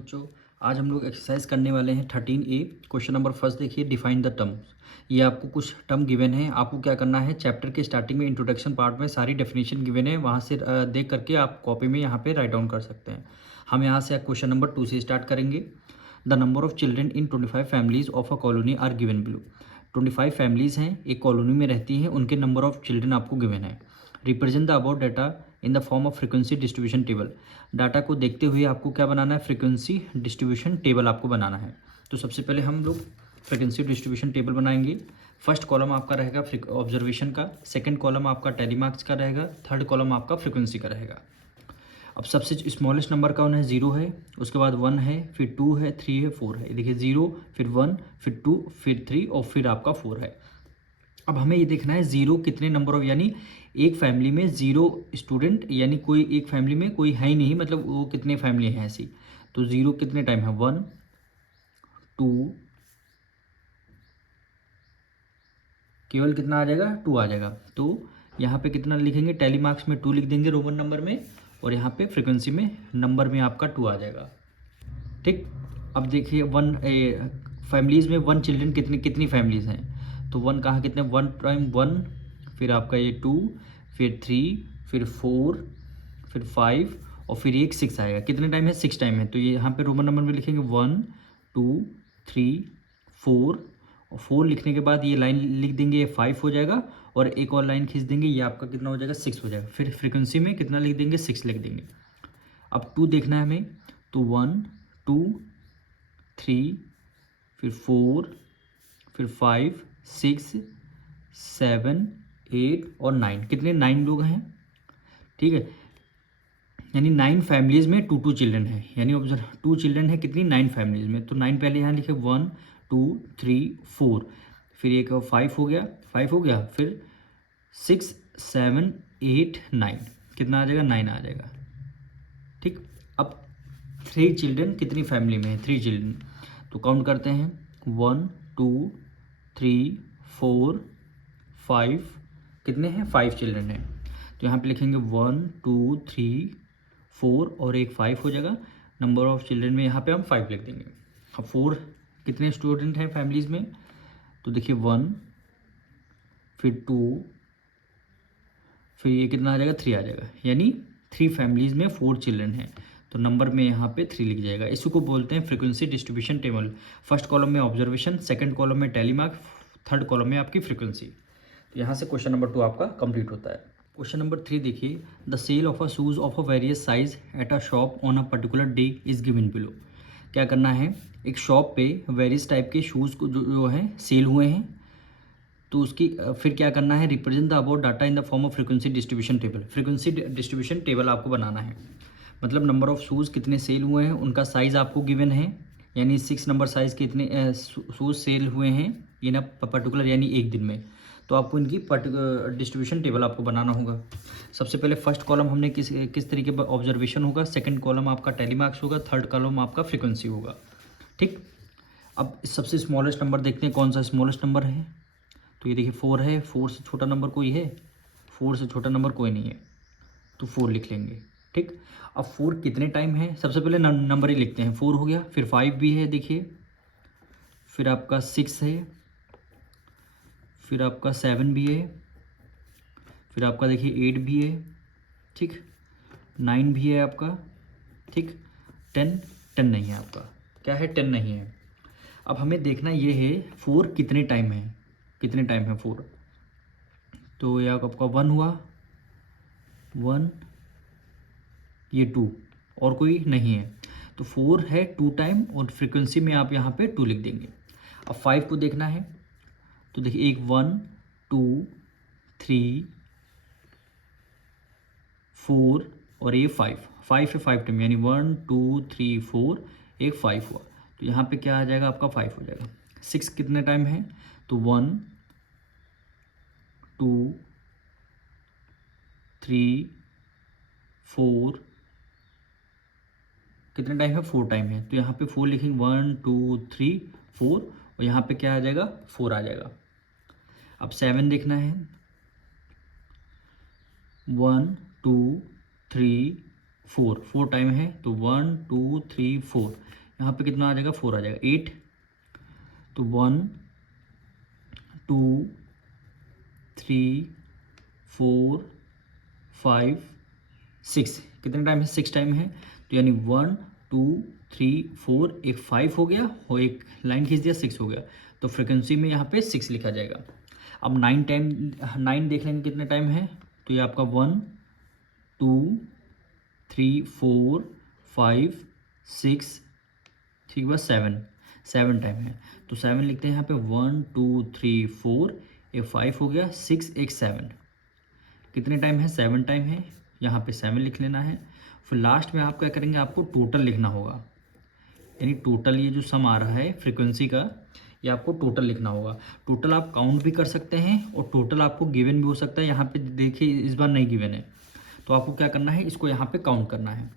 बच्चों, आज हम लोग एक्सरसाइज करने वाले हैं 13A। क्वेश्चन नंबर फर्स्ट देखिए, डिफाइन द टर्म्स। ये आपको कुछ टर्म गिवन है, आपको क्या करना है, चैप्टर के स्टार्टिंग में इंट्रोडक्शन पार्ट में सारी डेफिनेशन गिवन है, वहाँ से देख करके आप कॉपी में यहाँ पे राइट डाउन कर सकते हैं। हम यहाँ से क्वेश्चन नंबर 2 से स्टार्ट करेंगे। The number of children in 25 families of a colony are given below. 25 families हैं, एक कॉलोनी में रहती हैं, उनके नंबर ऑफ चिल्ड्रेन आपको गिवन है। Represent the about data in the form of frequency distribution table. Data को देखते हुए आपको क्या बनाना है, फ्रीक्वेंसी डिस्ट्रीब्यूशन टेबल आपको बनाना है। तो सबसे पहले हम लोग फ्रीक्वेंसी डिस्ट्रीब्यूशन टेबल बनाएंगे। फर्स्ट कॉलम आपका रहेगा ऑब्जर्वेशन का, सेकंड कॉलम आपका टेलीमार्क्स का रहेगा, थर्ड कॉलम आपका फ्रीक्वेंसी का रहेगा। अब सबसे स्मॉलेस्ट नंबर कौन है, 0 है, उसके बाद 1 है, फिर 2 है, 3 है, 4 है। देखिए 0, फिर 1, फिर 2, फिर 3 और फिर आपका 4 है। अब हमें ये देखना है जीरो कितने नंबर ऑफ, यानी एक फैमिली में 0 स्टूडेंट, यानी कोई एक फैमिली में कोई है ही नहीं, मतलब वो कितने फैमिली हैं ऐसी। तो 0 कितने टाइम है, 1 2, केवल कितना आ जाएगा, 2 आ जाएगा। तो यहाँ पे कितना लिखेंगे, टैली मार्क्स में 2 लिख देंगे रोमन नंबर में, और यहाँ पे फ्रीक्वेंसी में नंबर में आपका 2 आ जाएगा। ठीक। अब देखिए फैमिलीज़ में 1 चिल्ड्रन कितनी फैमिलीज़ हैं, तो 1 कहाँ कितने, 1 टाइम 1, फिर आपका ये 2, फिर 3, फिर 4, फिर 5 और फिर एक 6 आएगा। कितने टाइम है, 6 टाइम है। तो ये यहाँ पे रोमन नंबर में लिखेंगे 1 2 3 4, और 4 लिखने के बाद ये लाइन लिख देंगे, ये 5 हो जाएगा, और एक और लाइन खींच देंगे, ये आपका कितना हो जाएगा, 6 हो जाएगा। फिर फ्रीक्वेंसी में कितना लिख देंगे, 6 लिख देंगे। अब 2 देखना है हमें, तो 1 2 3, फिर 4, फिर 5 6 7 8 और 9, कितने 9 लोग हैं। ठीक है, यानी 9 फैमिलीज़ में 2 चिल्ड्रन है, यानी ऑब्जर्व 2 चिल्ड्रन है कितनी, 9 फैमिलीज़ में। तो 9 पहले यहाँ लिखे 1 2 3 4, फिर एक 5 हो गया, 5 हो गया, फिर 6 7 8 9, कितना आ जाएगा, 9 आ जाएगा। ठीक। अब 3 चिल्ड्रन कितनी फैमिली में है, 3 चिल्ड्रन, तो काउंट करते हैं 1 2 3 4 5, कितने हैं, 5 चिल्ड्रन हैं। तो यहाँ पे लिखेंगे 1 2 3 4 और एक 5 हो जाएगा। नंबर ऑफ चिल्ड्रन में यहाँ पे हम 5 लिख देंगे। अब 4 कितने स्टूडेंट हैं फैमिलीज़ में, तो देखिए 1, फिर 2, फिर ये कितना आ जाएगा, 3 आ जाएगा, यानी 3 फैमिलीज़ में 4 चिल्ड्रन हैं। तो नंबर में यहाँ पे 3 लिख जाएगा। इसी को बोलते हैं frequency distribution table. First column में ऑब्जर्वेशन, सेकंड कॉलम में टेलीमार्क, थर्ड कॉलम में आपकी फ्रीक्वेंसी। तो यहाँ से क्वेश्चन नंबर 2 आपका कंप्लीट होता है। क्वेश्चन नंबर 3 देखिए, the sale of a shoes of a various size at a shop on a particular day is given below. क्या करना है, एक शॉप पे वेरियस टाइप के शूज़ को जो है सेल हुए हैं, तो उसकी फिर क्या करना है, represent the about data in the form of frequency distribution table. Frequency distribution table आपको बनाना है, मतलब नंबर ऑफ़ शूज़ कितने सेल हुए हैं, उनका साइज़ आपको गिवन है, यानी 6 नंबर साइज़ के इतने शूज़ सेल हुए हैं इन अ पर्टिकुलर, यानी एक दिन में। तो आपको इनकी डिस्ट्रीब्यूशन टेबल आपको बनाना होगा। सबसे पहले फर्स्ट कॉलम हमने किस तरीके पर ऑब्जर्वेशन होगा, सेकंड कॉलम आपका टेलीमार्क्स होगा, थर्ड कॉलम आपका फ्रीक्वेंसी होगा। ठीक। अब सबसे स्मॉलेस्ट नंबर देखते हैं, कौन सा स्मॉलेस्ट नंबर है, तो ये देखिए 4 है, 4 से छोटा नंबर कोई है, 4 से छोटा नंबर कोई नहीं है, तो 4 लिख लेंगे। ठीक। अब 4 कितने टाइम है, सबसे पहले नंबर ही लिखते हैं, 4 हो गया, फिर 5 भी है देखिए, फिर आपका 6 है, फिर आपका 7 भी है, फिर आपका देखिए 8 भी है, ठीक, 9 भी है आपका, ठीक, 10 नहीं है आपका, क्या है, 10 नहीं है। अब हमें देखना ये है 4 कितने टाइम है, कितने टाइम है 4, तो यह आपका 1 हुआ, 1, ये 2 और कोई नहीं है, तो 4 है 2 टाइम, और फ्रीक्वेंसी में आप यहाँ पे 2 लिख देंगे। अब 5 को देखना है, तो देखिए एक 1 2 3 4 और ये 5 है 5 टाइम, यानी 1 2 3 4, एक 5 हुआ, तो यहाँ पे क्या आ जाएगा, आपका 5 हो जाएगा। 6 कितने टाइम है, तो 1 2 3 4, कितने टाइम है, 4 टाइम है, तो यहाँ पे 4 लिखेंगे, 1 2 3 4, और यहाँ पे क्या आ जाएगा, 4 आ जाएगा। अब 7 देखना है, 1 2 3 4 टाइम है तो 1 2 3 4, यहाँ पे कितना आ जाएगा 4 आ जाएगा। 8 तो 1 2 3 4 5 6, कितने टाइम है 6 टाइम है, तो यानी 1 2 3 4, एक 5 हो गया और एक लाइन खींच दिया 6 हो गया, तो फ्रिक्वेंसी में यहाँ पे 6 लिखा जाएगा। अब 9 टाइम 9 देख लेंगे कितने टाइम है, तो ये आपका 1 2 3 4 5 6, ठीक है 7 टाइम है, तो 7 लिखते हैं यहाँ पे 1 2 3 4, एक 5 हो गया 6 एक 7, कितने टाइम है 7 टाइम है, यहाँ पे 7 लिख लेना है। फिर लास्ट में आप क्या करेंगे, आपको टोटल लिखना होगा, यानी टोटल ये जो सम आ रहा है फ्रीक्वेंसी का, ये आपको टोटल लिखना होगा। टोटल आप काउंट भी कर सकते हैं और टोटल आपको गिवन भी हो सकता है। यहाँ पे देखिए इस बार नहीं गिवन है, तो आपको क्या करना है, इसको यहाँ पे काउंट करना है।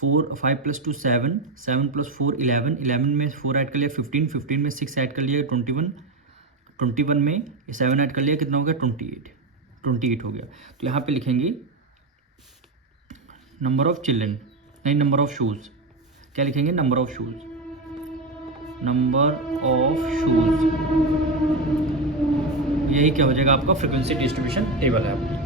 5 + 2 7, 7 + 4 11, 11 में 4 ऐड कर लिया 15, 15 में 6 ऐड कर लिया 21, 21 में 7 ऐड कर लिया कितना हो गया 28 हो गया। तो यहाँ पे लिखेंगे नंबर ऑफ चिल्ड्रन, नहीं नंबर ऑफ शूज़, क्या लिखेंगे नंबर ऑफ शूज़, यही क्या हो जाएगा आपका फ्रीक्वेंसी डिस्ट्रीब्यूशन टेबल है आपका।